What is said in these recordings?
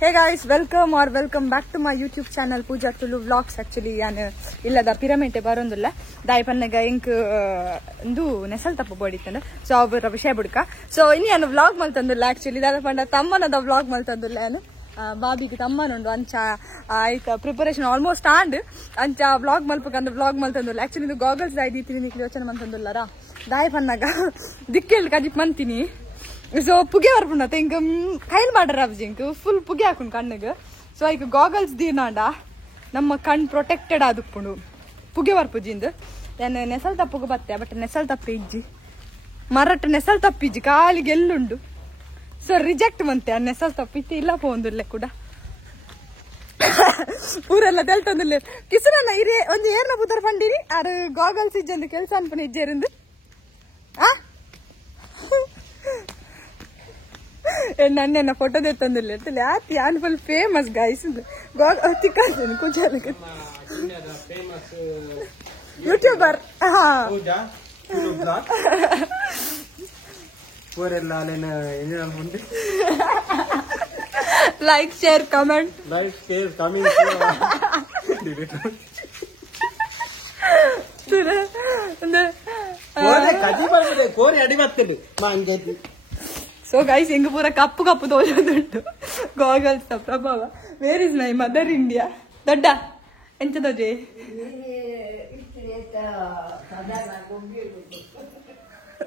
Hey guys, welcome back to my YouTube channel Pooja Tulu Vlogs. Actually, I illada pyramid barondulla dai pannaga ink ndu nesal tappu boditanda so avara vishaya budka so inni anu vlog maltandulla actually dada panda tammanada vlog maltandulla anu ಬಾಬಿಗೆ ತಮ್ಮನುಂಡು ಅಂಚ ಆಯ್ತು preparation almost and ಅಂಚ vlog ಮಲ್ಪಕಂದು vlog ಮಲ್ತಂದುಲ್ಲ actually ಇದು goggles ದಾಯ್ದೀತೀನಿ ನಿಕ್ಲಿ ಯೋಚನೆ ಮಂತಂದುಲ್ಲಾರ ದಾಯ್ ಪನ್ನಾಗ ದಿಕ್ಕೇಳಿ ಕಜಿಪ್ ಮಂತೀನಿ so ಪುಗೆ ಬರ್ಪುಂಡ ಇಂಕ ಕೈಲ್ ಮಾಡ್ರ ಅಬ್ಜಿ ಇಂಕ full ಪುಗೆ ಹಾಕೊಂಡು ಕಣ್ಣಿಗೆ so ಈಗ goggles ದೀನಾಂಡ ನಮ್ಮ ಕಣ್ ಪ್ರೊಟೆಕ್ಟೆಡ್ ಆದುಪ್ಪುಂಡು ಪುಗೆ ಬರ್ಪುಜಿಂದು ನಾನು ನೆಸಲ್ ತಪ್ಪುಗೆ ಬತ್ತೆ ಬಟ್ ನೆಸಲ್ ತಪ್ಪಿ ಇಜ್ಜಿ ಮರಟ್ ನೆಸಲ್ ತಪ್ಪಿಜ್ಜಿ ಕಾಲಿಗೆ ಎಲ್ಲುಂಡು ಸೊ ರಿಜೆಕ್ಟ್ ಮಂತೆ ಆ ನೆಸಲ್ ತಪ್ಪಿತ್ತು ಇಲ್ಲ ಪೋಂದುಲ್ಲೆ ಕೂಡ ಊರೆಲ್ಲ ತೆಲ್ತಂದುಲ್ಲೆ ಕಿಸುನಲ್ಲ ಇರೇ ಒಂದು ಏರ್ನ ಪುದರ್ ಪಂಡಿರಿ ಆರು ಗಾಗಲ್ಸ್ ಇಜ್ಜಂದು ಕೆಲಸ ಅನ್ಪನ ಇಜ್ಜೇರಿಂದು ನನ್ನೆನ್ನ ಫೋಟೋ ತೆತ್ತಂದಿಲ್ಲ ಇರ್ತಲ್ಲ ಯಾತಿ ಯಾನ್ ಫುಲ್ ಫೇಮಸ್ ಗೈಸ್ ತಿಕ್ಕಾಡ್ತೇನೆ ಕುಜಾಲಕ್ಕೆ YouTuber like share comment so guys inga pura kappu tolladundu goggles ta prabhava where is my mother India dodda encha doje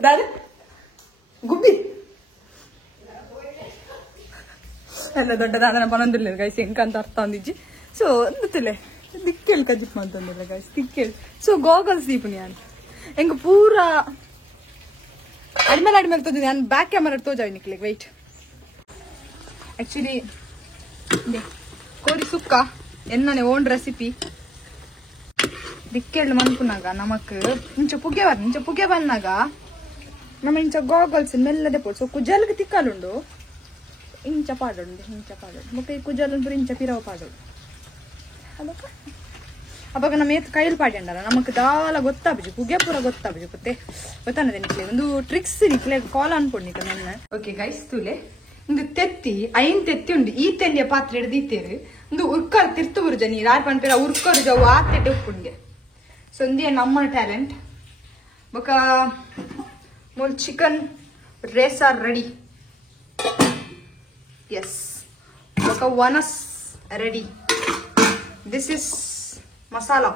dad ಗುಬ್ಬಿ ಎಲ್ಲ ದೊಡ್ಡದಾದನ ಪನೊಂದಿಲ್ಲ ಗೈಸ್ ಹೆಂಕಂತ ಅರ್ಥ ಒಂದಿಜ್ಜಿ ಸೊ ಅಂದತಿಲೆ ದಿಕ್ಕೇಳಿ ಕಜಿಪ್ ಮಾಡ್ತಂದಿಲ್ಲ ಗೈಸ್ ದಿಕ್ಕೇಳಿ ಸೊ ಗಾಗಲ್ಸ್ ದೀಪನಿ ನಾನು ಹೆಂಗ ಪೂರ ಅಡಿಮೇಲೆ ತೋಜಿ ನಾನು ಬ್ಯಾಕ್ ಕ್ಯಾಮರಾ ತೋಜಾವಿ ನಿಕ್ಲಿ ವೈಟ್ ಆಕ್ಚುಲಿ ಕೋರಿ ಸುಕ್ಕ ಎನ್ನನೆ own recipe ದಿಕ್ಕೇಳಿ ಮನ್ಪುನಾಗ ನಮಕ್ ಇಂಚ ಪುಗೆ ಬಂದಾಗ ನಮ್ಮ ಇಂಚ ಗಾಗಲ್ಸ್ ಮೆಲ್ಲದೆ ಪೋಡ್ ಸೊ ಕುಜಲ್ಗೆ ತಿಕ್ಕಲುಂಡು ಇಂಚ ಪಾಡೋಡು ಮುಖ ಈ ಕುಜಲ್ ಇಂಚ ಪಿರವ ಪಾಡೋಡು ಅದಕ್ಕ ಅವಾಗ ನಮ್ಮ ಏತ್ ಕೈಲಿ ಪಾಡ್ಯಂಡಲ್ಲ ನಮಕ್ ದಾಲ ಗೊತ್ತಾಬಜಿ ಪುಗೆ ಪೂರ ಗೊತ್ತಾಬಜಿ ಗೊತ್ತಾನದೆ ನಿಕ್ಲೆ ಒಂದು ಟ್ರಿಕ್ಸ್ ನಿಕ್ಲೆ ಕಾಲ್ ಅನ್ಕೊಂಡು ನಿಕ್ಕ ನನ್ನ ಓಕೆ ಗೈಸ್ ತೂಲೆ ಒಂದು ತೆತ್ತಿ ಐನ್ ತೆತ್ತಿ ಉಂಡು ಈ ತೆಂಡಿಯ ಪಾತ್ರೆ ಹಿಡ್ದು ಇತ್ತೇರು ಒಂದು ಉರ್ಕರ್ ತಿರ್ತು ಬರುಜ ನೀರು ಯಾರು ಪನ್ಪೇರ ಉರ್ಕರು ಜವು ಆ ತೆಟ್ಟೆ ಉಪ್ಪುಂಗೆ ಸೊ ಒಂದೇ ನಮ್ಮ ಟ್ಯಾಲೆಂಟ್ ಬೊಕ more chicken race are ready yes okay vanas ready this is masala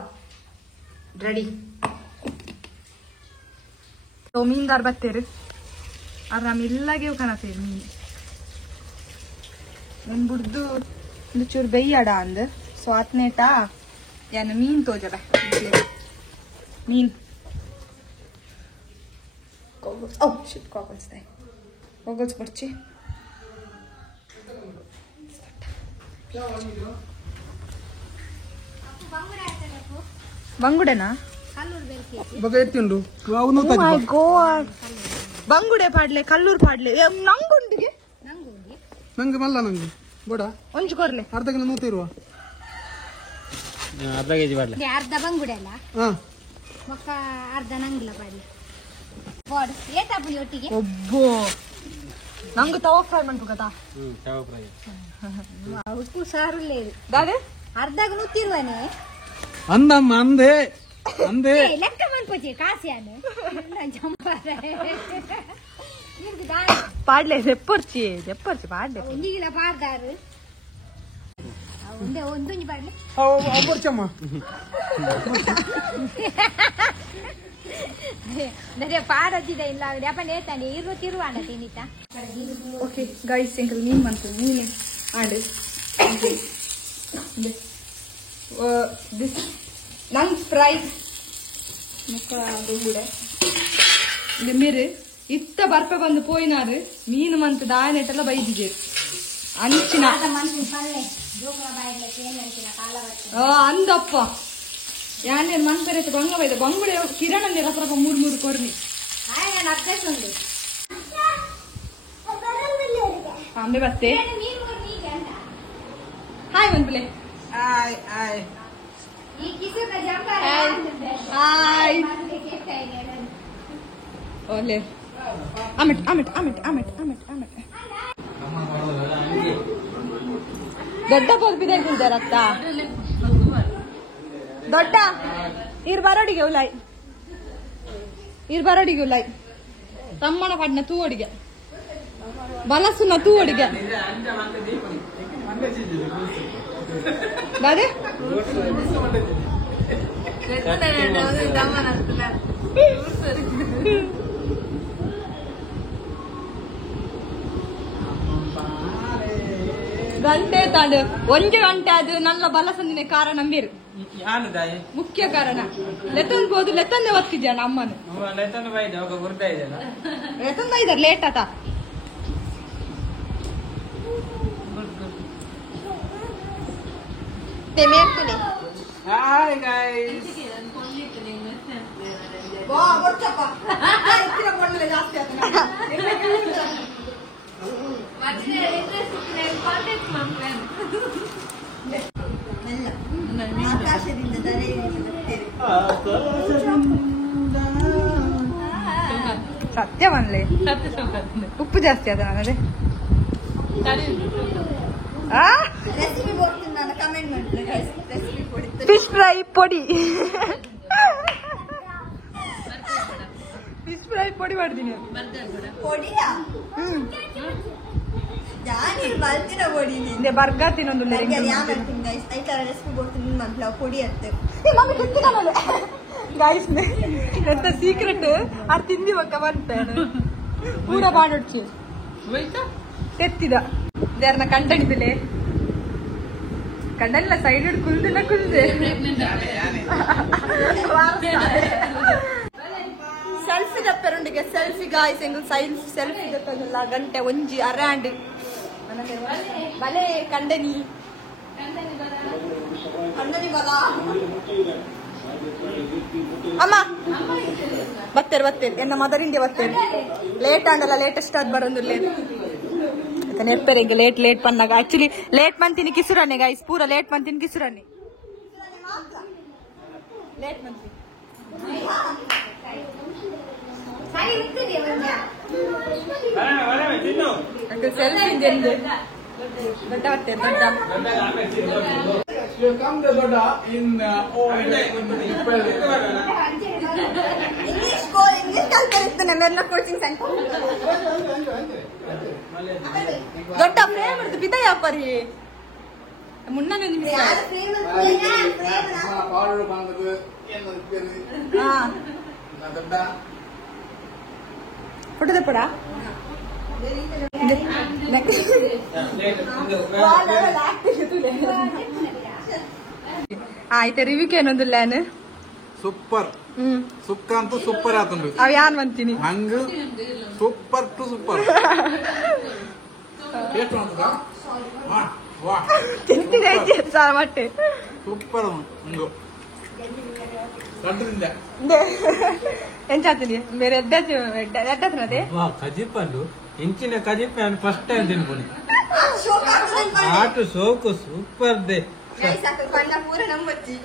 ready so meen dar battere aram illage kanate meen nen burdu ಒಂದು ಚೂರು ಬೇಯಡ ಅಂದ ಸೊ ಆತ್ನೇಟ ಯಾನ ಮೀನ್ ತೋಜರ ಮೀನ್ goggles. Oh shit, goggles there. Goggles ಬರ್ಚಿ ಬಂಗುಡೆನಾ ಬಗೆತ್ತಿಂಡು ಅವನು ಓ ಮೈ god ಬಂಗುಡೆ ಪಾಡ್ಲೆ ಕಲ್ಲೂರ್ ಪಾಡ್ಲೆ ನಂಗುಂಡಿಗೆ ನಂಗೆ ಮಲ್ಲ ನಂಗೆ ಬೋಡ ಒಂಚು ಕೊರ್ಲೆ ಅರ್ಧ kilo 100 ಇರುವ ಅರ್ಧ ಕೆಜಿ ಪಾಡ್ಲೆ ಅರ್ಧ ಬಂಗುಡೆ ಅಲ್ಲ ಹಾ ಮಕ್ಕ ಅರ್ಧ ನಂಗಿಲ್ಲ ಪಾಡ್ಲೆ ಬೋಡ್ ಏತಾಪುನಿ ಒಟ್ಟಿಗೆ ಒಬ್ಬೋ ನಂಗೆ ತವ ಫ್ರೈ ಮಾಡ್ಬೇಕು ಕಥಾ ತವ ಫ್ರೈ ಉಪ್ಪು ಸಾರು లేదు ದಾದೆ ಅರ್ಧಗ ನುತ್ತಿರುವನೆ ಅಂದಮ್ಮ ಅಂದೆ ಲೆಕ್ಕ ಮನ್ಪೋಚಿ ಕಾಸಿಯಾನೆ ಜಂಪಾರೆ ನಿಮ್ಗೆ ದಾನ ಪಾಡ್ಲೆ ಜೆಪ್ಪರ್ಚಿ ಪಾಡ್ಲೆ ಒಂದಿಗಿಲ ಪಾರ್ದಾರು ಒಂದೇ ಒಂದೊಂದು ಪಾಡ್ಲೆ ಬರ್ಚಮ್ಮ ನರೆ ಪಾಡದಿದೆ ಇಲ್ಲ ಅಪ್ಪ ನೇತಾನೆ ತಿರುವಾಣ ತಿನ್ನಿತ ಓಕೆ ಗೈಸ್ ಎಂಕಲ್ ಮೀನ್ ಬಂತು ಮೀನ್ ಆಡು ದಿಸ್ ನಂಗ್ ಫ್ರೈ ಮುಖ ದುಂಗುಡೆ ಇದು ಮೇರೆ ಇತ್ತ ಬರ್ಪೆ ಬಂದು ಪೋಯಿನಾರು ಮೀನು ಮಂತ್ ದಾಯನೆಟ್ಟೆಲ್ಲ ಬೈದಿದ್ದೇರು ಅಂಚಿನ ಅಂದಪ್ಪ ಯಾನೇ ಮನ್ಪೇರೆ ಬಂಗ ಬೈದ ಬಂಗುಡೆ ಕಿರಣ ನಿರಪ್ರಭ 3 ಕೊರ್ನಿ ನಾನು ಅಭ್ಯಾಸ ಉಂಟು ಆಮೇಲೆ ಬತ್ತೆ ಹಾಯ್ ಮನ್ಪಲೆ ಹಾಯ್ ಈ ಕಿಸಕ ಜಂಪಾರೆ ಹಾಯ್ ಒಲೆ ಅಮಿಟ್ ದೊಡ್ಡ ಪೊಲ್ಪಿದಾರತ್ತ ದೊಡ್ಡ ಬರೋಡಿಗೆ ಉಲಾಯ್ ಬರೋಡಿಗೆ ಉಲಾಯ್ ತಮ್ಮನ ಕಡ್ನ ತೂ ಒಡಿಗೆ ಬಲಸುನ ತೂ ಒಡಿಗೆ ಬಾದೆ ಗಂಟೆ ತಾಂಡು ಒಂಜು ಗಂಟೆ ಅದು ನನ್ನ ಬಲಸಂದಿನ ಕಾರಣ ಮೀರು ಮುಖ್ಯ ಕಾರಣ ಲೆತ್ತನ್ ಹೋದು ಲೆತ್ತಂದೆ ಒತ್ತಿದ್ಯಾ ಅಮ್ಮನು ಲೆತ್ತನ್ ಬೈದಾರ ಲೇಟ್ ಆತ ಹಾಯ್ ಗೈಸ್ ಸತ್ಯ ಮನ್ಲೆ ಉಪ್ಪು ಜಾಸ್ತಿ ಆದ ನನ್ನದೇ ಫಿಶ್ ಫ್ರೈ ಪೊಡಿ ಫಿಶ್ ಫ್ರೈ ಪೊಡಿ ಮಾಡ್ತೀನಿ ಬರ್ಗರ್ ತಿನ್ನೊಂದು ಗೈಸ್ ಎಂತ ಸೀಕ್ರೆಟ್ ಅದು ತಿಂದಿ ಒಕ್ಕ ಬಂತೇನೆ ಪೂರ ಬಾಡೊಡ್ಚು ತೆತ್ತಿದ ದೇರ್ನ ಕಂಡಣಿದಿಲೆ ಕಂಡಲ್ಲ ಸೈಡ್ ಹಿಡ್ ಕುಲ್ದಿಲ್ಲ ಕುಲ್ದೆ ಸೆಲ್ಫಿ ದಪ್ಪರುಂಡಿಗೆ ಸೆಲ್ಫಿ ಗಾಯ್ಸ್ ಎಂಗು ಸೆಲ್ಫಿ ದಪ್ಪಲ್ಲ ಗಂಟೆ ಒಂಜಿ ಅರಾಂಡ್ ಬಲೆ ಕಂಡನಿ ಬಲ ಅಮ್ಮ ಬತ್ತೇರು ಎನ್ನ ಮದರಿಂಗೆ ಬತ್ತೇರು ಲೇಟ್ ಆಂಡಲ್ಲ ಲೇಟೆಸ್ಟ್ ಆದ್ ಬರೋದು ನೆಪ್ಪರೆ ಈಗ ಲೇಟ್ ಪನ್ನಾಗ ಆಕ್ಚುಲಿ ಲೇಟ್ ಮಂತಿನಿ ಕಿಸುರನ್ನೇ ಗೈಸ್ ಪೂರ ಲೇಟ್ ಮಂತಿನಿ ಕಿಸುರನ್ನೇ ಲೇಟ್ ಮಂತಿ ಸೆಲ್ಫಿ ದೊಡ್ಡ ಬರ್ತೇನೆ ದೊಡ್ಡ ಇಂಗ್ಲಿಷ್ ಕೋಚಿಂಗ್ ಸೆಂಟರ್ ದೊಡ್ಡ ಫ್ರೇಮ್ ಬಿದ ಯಾಪರಿ ಮುನ್ನನೆ ಫೋಟೋದ ಪಡ ಆಯ್ತು ರಿವ್ಯೂಕ್ಕೆ ಏನೊಂದಿಲ್ಲ ಏನು ಸೂಪರ್ ಸುಕ್ಕ ಅಂತೂ ಸೂಪರ್ ಆತಂದು ಅವ್ ಯಾನ್ ಅಂತೀನಿ ಹಂಗ ಸೂಪರ್ ಟು ಸೂಪರ್ ತಿಂತಿದೆ ಮಟ್ಟೆ ಸೂಪರ್ ಹಂಗು ಕಡ್ರಿಂದ ಎಂಚಾತೀನಿ ಬೇರೆ ಎಡ್ಡತ್ರದೆ ಕಜಿಪ್ಪಂಡು ಇಂಚಿನ ಕಜಿಪ್ಪೆ ಅಂತ ಫಸ್ಟ್ ಟೈಮ್ ತಿನ್ಕೊಂಡು ಆಟು ಸೋಕು ಸೂಪರ್ ದೇ ಪೂರ ನಂಬಚ್ಚಿ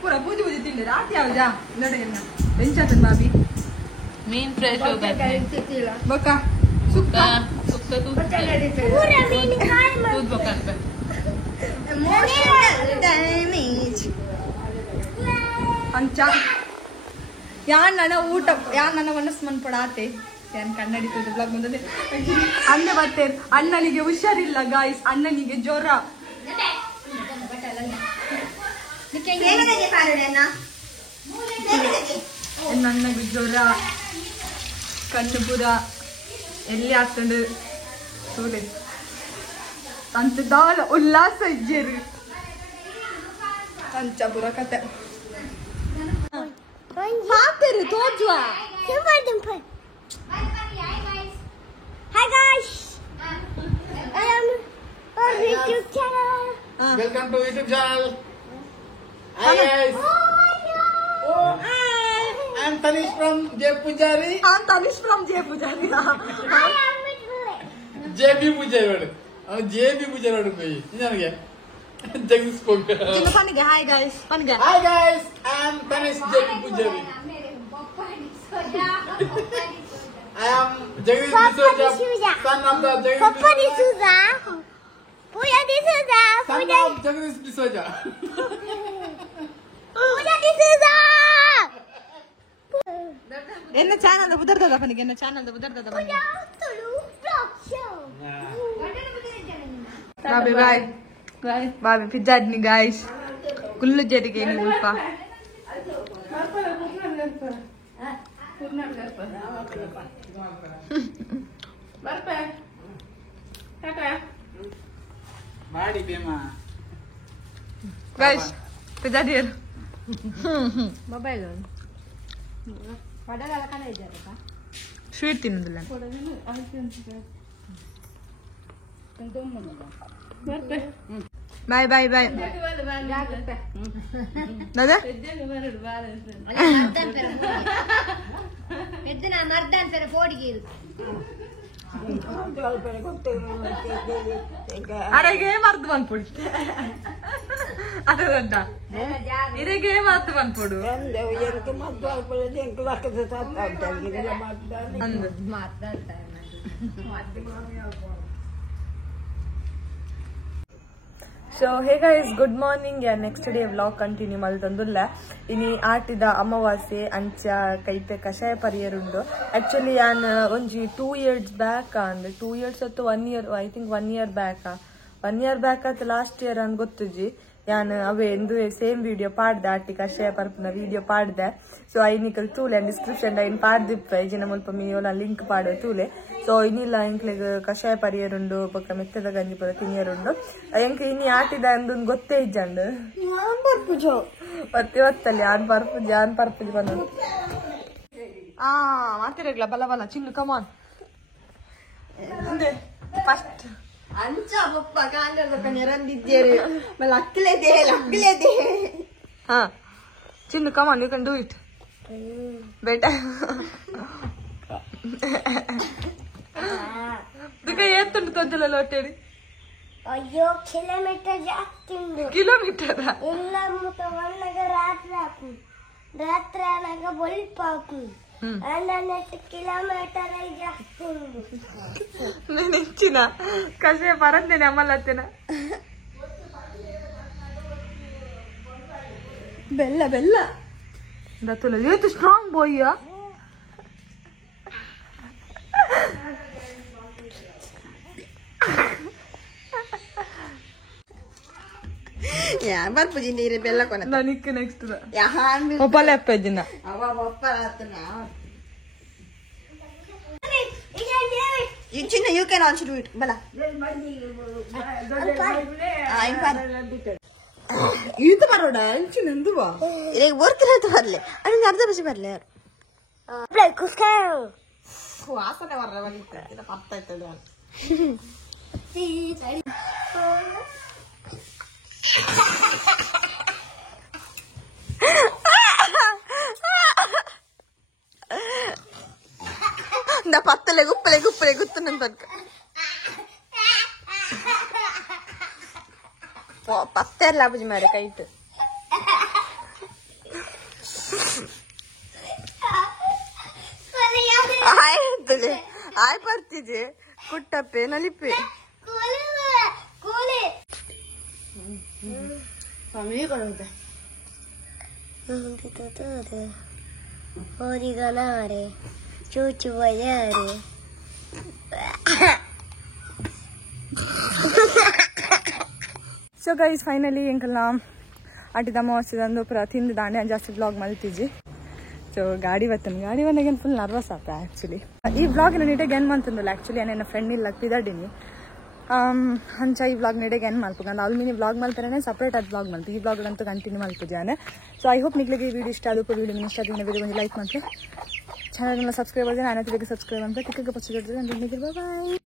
ಪೂರ ಬೂದಿ ತಿಂಡಿ ರಾತ್ರಿ ಯಾವ್ದಾ ನೋಡಿ ಎಂಚಾತನ್ ಬಾಬಿ ಮೀನ್ ಫ್ರೈ ಬೊಕ್ಕ ಸುಕ್ಕ ಅಂಚ ಯಾನ್ ನನ್ನ ಊಟ ಯಾನ್ ನನ್ನ ಮನಸ್ಸು ಮನ್ಪಡಾತೆ ಯಾನ್ ಕನ್ನಡಿತದ ಬ್ಲಾಗ್ ಬಂದದೆ ಅಣ್ಣ ಬರ್ತೇನೆ ಅಣ್ಣನಿಗೆ ಹುಷಾರಿಲ್ಲ ಗಾಯ್ಸ್ ಅಣ್ಣನಿಗೆ ಜ್ವರ ನನ್ನಗೆ ಜ್ವರ ಕಣ್ಣು ಪೂರ ಎಲ್ಲಿ ಹಾಕೊಂಡು ಸೋಲೆ ಅಂಚದಾಲ ಉಲ್ಲಾಸ ಇಜ್ಜೇರಿ ಅಂಚ ಪುರ ಕತೆ ಪಾಪರು ತೋಜುವ Hi guys, I am on YouTube channel. Welcome to YouTube channel. Hi guys, I am Tanish from J Poojary. JB Poojary JB Poojary ಹೋಗಿ ನನಗೆ ಜಗಿಸ್ಕೊಂಡು ಪನಿಗೆ ಹಾಯ್ ಗೈಸ್ ಪನಿಗೆ hi guys, I am Tanish JB Poojary. I am Jagdish D'Souza, son of the Jagdish D'Souza. Son of Jagdish D'Souza. ಎನ್ನ channel ಬುದರ್ದದ ಪನಿಗೆ ಎನ್ನ channel ಬುದರ್ದದ ಪನಿಗೆ Bobby ಬಾಯ್ Bobby ಪಿಜ್ಜಾಡ್ನಿ guys Kullu ಜರಿಗೆ ನೀವು ಉಲ್ಪ ಮಾಡಿ ಬೇಮಾ guys ಪಿಜ್ಜಾಡಿಯರ್ mobile ಪಡಗಲ ಕಣ ಇದ್ದಾರಪ್ಪ ಸ್ವೀಟ್ ತಿನ್ನೋದಿಲ್ಲ ಬಾಯ್ ಬಾಯ್ ಬಾಯ್ ದಾದಾ ಎದ್ದು ನಾನು ಮರ್ದಾನ್ ಪೇರೆ ಪೋಡಿಗೆ ಅರೆಗೆ ಮರ್ದು ಬಂದ್ಬಿಡಿ ಅದು ದೊಡ್ಡ ಇರೆಗೆ ಮರ್ದು ಬಂದ್ಬಿಡು ಅಂದು ಮಾತಾಡ್ತಾ so hey guys good morning next day vlog continue ಮಲ್ತಂದುಲ್ಲ ಇನಿ ಆಟಿದ ಅಮಾವಾಸ್ಯೆ ಅಂಚ ಕೈತೆ ಕಷಾಯ ಪರಿಯರುಂಡು ಆಕ್ಚುಲಿ ಯಾನ್ ಒಂಜಿ 2 years ಬ್ಯಾಕ್ ಅಂದ್ರೆ 2 years ಅಥವಾ 1 year I think 1 year back 1 year back ಅಂತ ಲಾಸ್ಟ್ ಇಯರ್ ಅನ್ ಗೊತ್ತುಜಿ ಯಾನ್ ಅವೇ ಎಂದು ಸೇಮ್ ವಿಡಿಯೋ ಪಾಡ್ದೆ ಆಟಿ ಕಷಾಯ ಪರ್ಪನ ವಿಡಿಯೋ ಪಾಡ್ದೆ ಸೊ ಐನಿಕಲ್ ತೂಲೆ ಡಿಸ್ಕ್ರಿಪ್ಷನ್ ಐನ್ ಪಾಡ್ದಿಪ್ಪೆ ಇಜಿನ ಮುಲ್ಪ ಮೀಯೋಲ ಲಿಂಕ್ ಪಾಡ ತೂಲೆ ಸೊ ಇನ್ನಿಲ್ಲ ಇಂಕ್ಲೆಗ್ ಕಷಾಯ ಪರಿಯರುಂಡು ಬೊಕ್ಕ ಮೆತ್ತದ ಗಂಜಿ ಪದ ತಿನ್ಯರುಂಡು ಎಂಕ್ ಇನಿ ಆಟಿದ ಅಂದೊಂದು ಗೊತ್ತೇ ಇಜ್ಜಂಡು ಮತ್ತೆ ಹೊತ್ತಲ್ಲಿ ಆನ್ ಪರ್ಪುಜಿ ಬಂದು ಮಾತಿರಗ್ಲ ಬಲ ಬಲ ಚಿನ್ನು ಕಮಾನ್ ಫಸ್ಟ್ ಅಂಚ ಬೊಪ್ಪ ಕಾಂಡದ ನೆರಂದಿದ್ದೇನೆ ಲಕ್ಕಿಲೇದೆ ಹಾ ಚಿನ್ನು come on you can do it ಬೇಟ ಏತುಂಟು ತೊಂದಲ ಲೊಟ್ಟೇಡಿ ಅಯ್ಯೋ ಕಿಲೋಮೀಟರ್ ಜಾಸ್ತಿ ಉಂಟು ಕಿಲೋಮೀಟರ್ ಇಲ್ಲ ಮುಖವನ್ನಗ ರಾತ್ರಿ ಅನಗ ಬೊಲ್ಪಾಕು ನೆಟ್ಟು ಕಿಲೋಮೀಟರ್ ಜಾಸ್ತಿ ಉಂಟು ನೆಚ್ಚಿನ ಕಷಾಯ ಪರಂದೇನೆ ಅಮ್ಮಲತ್ತೇನ ಬೆಲ್ಲ ಬೆಲ್ಲ ದತ್ತುಲ ಏತು ಸ್ಟ್ರಾಂಗ್ ಬಾಯ್ಯ ಬರ್ಪುಜಿ ನೀರು ಬೆಲ್ಲ ಕೊನೆ ನನಕ್ಕೆ ನೆಕ್ಸ್ಟ್ ಒಪ್ಪಲೆ ಅಪ್ಪಜ್ಜಿನ ಅವ ಒಪ್ಪ ಚಿನ್ನ you can also do it ಬಲ ಇದು ಬರೋಡ ಅಂಚಿನ ಎಂದುವಾ ಈಗ ಬರ್ತಿರೋದು ಬರ್ಲೆ ಅದನ್ನ ಅರ್ಧ ಬಸಿ ಬರ್ಲೆ ಯಾರು ವಾಸನೆ ಬರ್ರ ಪತ್ತಾಯ್ತದ ಪತ್ತಲೆ ಗುಪ್ಪಲೆ ಗುತ್ತು ನನ್ ಬದ್ಕ ಪತ್ತೆ ಎಲ್ಲ ಬುಜಿ ಮಾರೆ ಕೈಟ್ ಆಯ್ ಬರ್ತಿದೆ ಕುಟ್ಟಪ್ಪೆ ನಲಿಪೆ ಓದಿಗನಾರೆ ಚೂಚು ಬಜಾರೆ ಸೊ ಗೈಸ್ ಫೈನಲಿ ಎಂಕಲ್ನ ಆಟಿದ ಅಮಾವಾಸ್ಯದಂದು ಪುರ ತಿಂದು ದಾಂಡೆ ಜಾಸ್ತಿ ವ್ಲಾಗ್ ಮಲ್ತಿಜಿ ಸೊ ಗಾಡಿ ಬಂದಾಗೇನು ಫುಲ್ ನರ್ವಸ್ ಆತ ಆ್ಯಕ್ಚುಲಿ ಈ ವ್ಲಾಗಿನ ನೀಟಾಗಿ ಏನು ಮಂತಂದಿಲ್ಲ ಆ್ಯಕ್ಚುಲಿ ನನ್ನ ಫ್ರೆಂಡ್ ಇಲ್ಲ ಪಿದಾಡಿನಿ ಹಂಚ ಈ ವ್ಲಾಗ್ ನೀಟಾಗಿ ಏನು ಮಲ್ಪು ನಾನು ಆಲ್ಮಿನಿ ವ್ಲಾಗ್ ಮಲ್ತಾನೆ ಸಪ್ರೇಟ್ ಆದ ವ್ಲಾಗ್ ಮಲ್ತು ಈ ವ್ಲಾಗ್ಲಂತೂ ಕಂಟಿನ್ಯೂ ಮಲ್ಪಿದ್ದಾನೆ ಸೊ ಐ ಹೋಪ್ ನಿಮಗೆ ಈ ವಿಡಿಯೋ ಇಷ್ಟ ಅದು ವಿಡಿಯೋ ಇಷ್ಟ ಆಗಿ ವಿಡಿಯೋ ಒಂದು ಲೈಕ್ ಮಾಡ್ತೀವಿ ಚಾನಲ್ನ ಸಬ್ಸ್ಕ್ರೈಬ್ ಆಗಿದೆ ನಾನು ಬೇಗ ಸಬ್ಸ್ಕ್ರೈಬ್ ಅಂತ ಟಿಕ್ಕ ಪಚ್ಚ ಬಾಯ್